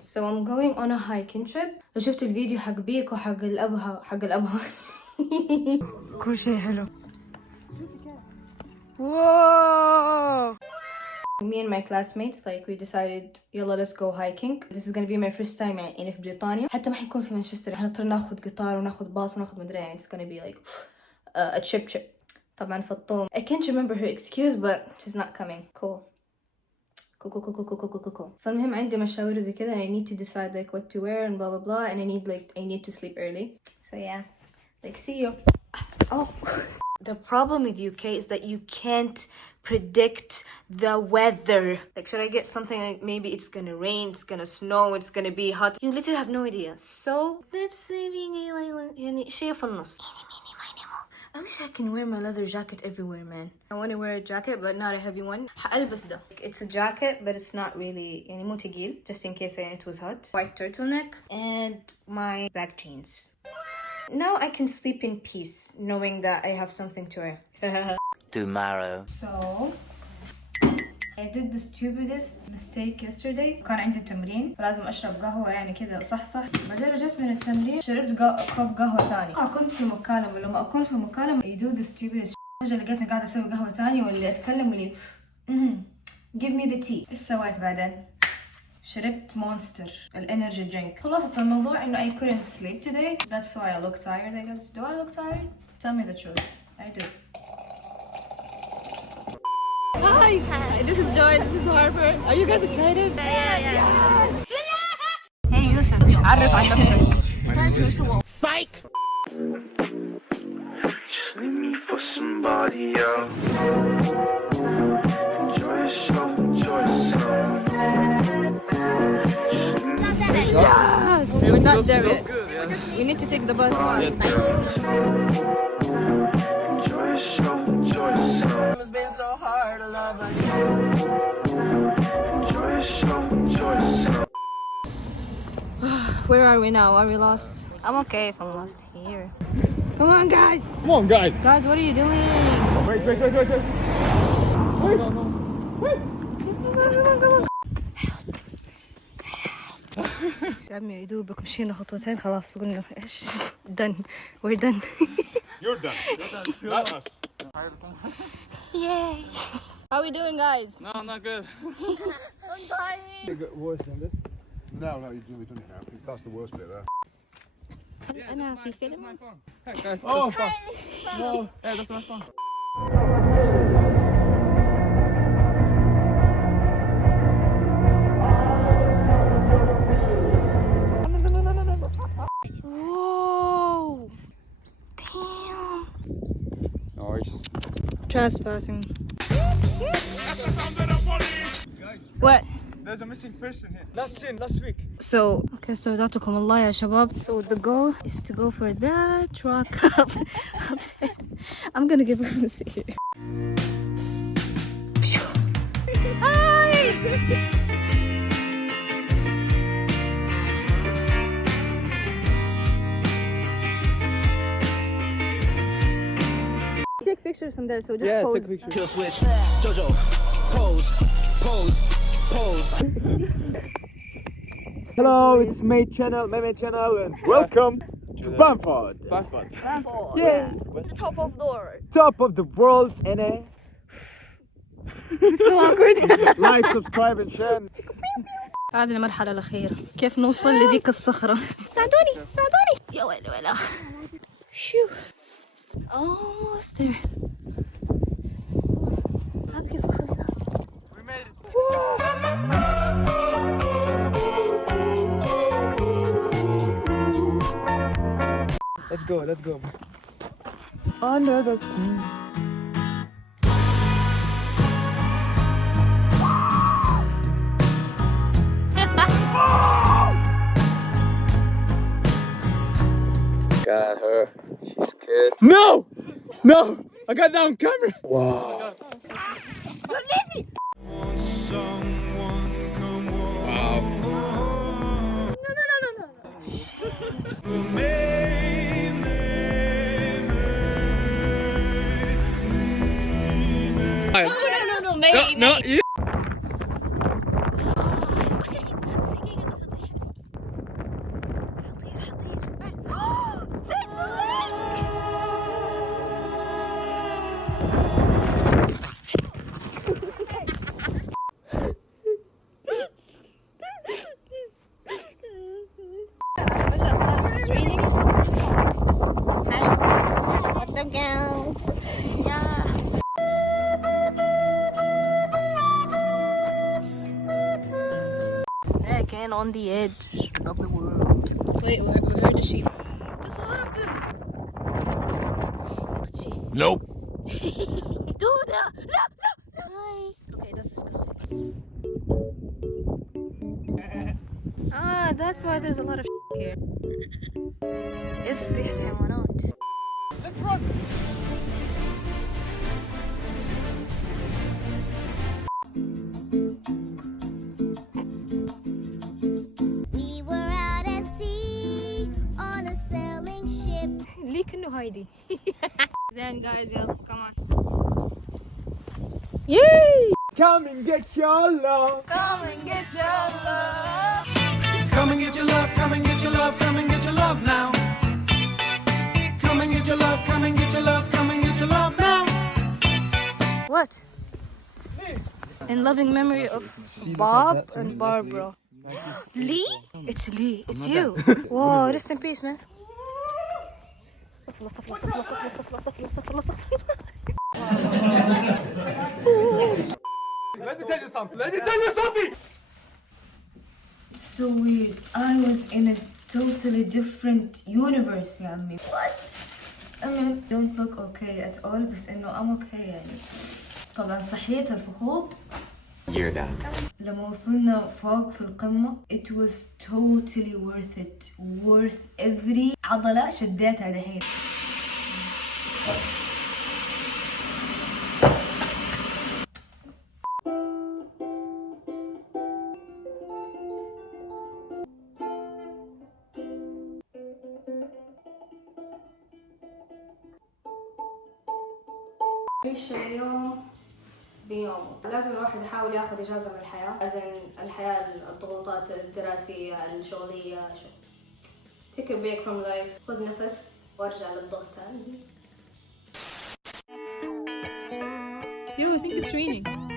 So I'm going on a hiking trip. لو شفت الفيديو حق بيكو حق الأبها كل شيء حلو. Whoa! Me and my classmates we decided يلا let's go hiking. This is gonna be my first time يعني في بريطانيا. حتى ما حيكون في مانشستر. حنضطر ناخذ قطار وناخذ باص وناخذ مدري يعني. It's gonna be like a trip. طبعا فطوم. I can't remember her excuse but she's not coming. Cool. فالمهم عندي مشاوير زي كذا and I need to decide like what to wear and blah blah blah and I need to sleep early. So yeah, like see you. Oh. The problem with UK is that you can't predict the weather. Like should I get something like maybe it's gonna rain, it's gonna snow, it's gonna be hot. You literally have no idea. So let's say يعني شيء في النص. I wish I can wear my leather jacket everywhere, man. I want to wear a jacket, but not a heavy one. حألبس ده. It's a jacket, but it's not really يعني مو تقيل. Just in case it was hot. White turtleneck and my black jeans. Now I can sleep in peace, knowing that I have something to wear. Tomorrow. So I did the stupidest mistake yesterday. كان عندي تمرين فلازم أشرب قهوة يعني كذا صح. بعدين رجعت من التمرين شربت كوب قهوة تاني. كنت في مكالمة ولما أكون في مكالمة I do the stupidest. فجأة لقيتني قاعدة أسوي قهوة تاني واللي أتكلم واللي give me the tea. إيش سويت بعدين؟ شربت مونستر الانرجي درينك. خلاص الموضوع إنه I couldn't sleep today. That's why I look tired I guess. Do I look tired? Tell me the truth. I do. Hi. This is Joy. This is Harper. Are you guys excited? Yeah. Yes. Hey يوسف عرف عن نفسك. Psych. Just leave me for somebody else. Enjoy yourself, enjoy yourself. Yes. We're not there yet. We need to take the bus. Enjoy yourself, enjoy yourself. It's been so hard to love again. Enjoy yourself, enjoy yourself. Where are we now? Are we lost? I'm okay if I'm lost here. Come on, guys. Come on, guys. Guys, what are you doing? Wait. يا عمي يا دوبك مشينا خطوتين خلاص قلنا ايش done. We're done. You're done. Not us. Yay. How are we doing, guys? No, not good. I'm dying. Worse than this? No, you've really done it now. That's the worst bit there. أنا في فيلم. Hey guys, oh, fun. No, yeah, that's my fun. Whoa! Damn. Nice. Trespassing. Guys, What? there's a missing person here. Last week. So, okay, استودعتكم الله يا شباب. So the goal is to go for that rock up there. I'm gonna give him a see. Hi! Take pictures from there, so just pose. Take a picture. Kill switch. Jojo Pose. Hello, it's Mate Channel, and welcome to Bamford. Yeah, The top of the world. top of the world. And This is so awkward. like, subscribe, and share. هذه المرحلة الأخيرة. كيف نوصل لذيك الصخرة؟ ساعدوني. يا ويلا. شو. Almost there. هذا كيف وصلنا؟ We made it. Let's go. Under the sea. Got her. She's scared. No! I got that on camera. Wow. Don't leave me. Wow. No. not you. It's raining. What's up, girls? Yeah. Again on the edge of the world. Wait, we heard a sheep. There's a lot of them. Let's see. Nope. Dude, look. Hi. Okay, that's disgusting. Ah, that's why there's a lot of here. ريحة حيوانات. Let's run. We were out at sea on a sailing ship. ليك انه هايدي. Then guys, yeah, come on. Yay! Come and get your love. Come and get your love. Come and get your love, come and get your love, come and get your love now. Come and get your love, come and get your love, come and get your love now. What? In loving memory of Bob and Barbara. Lee? It's Lee. It's you. Whoa, rest in peace, man. Let me tell you something. Let me tell you something. It's so weird. I was in a totally different universe يا عمي. What? I mean, don't look okay at all بس إنه I'm okay يعني. طبعا صحيت الفخوض. You're done. لما وصلنا فوق في القمة it was totally worth it. Worth every عضلة شديتها دحين. عيش اليوم بيومه. لازم الواحد يحاول ياخذ اجازه من الحياه، ازن الحياه، الضغوطات الدراسيه الشغليه، take a break from life، خذ نفس وارجع للضغط تاني. Yo, I think it's raining.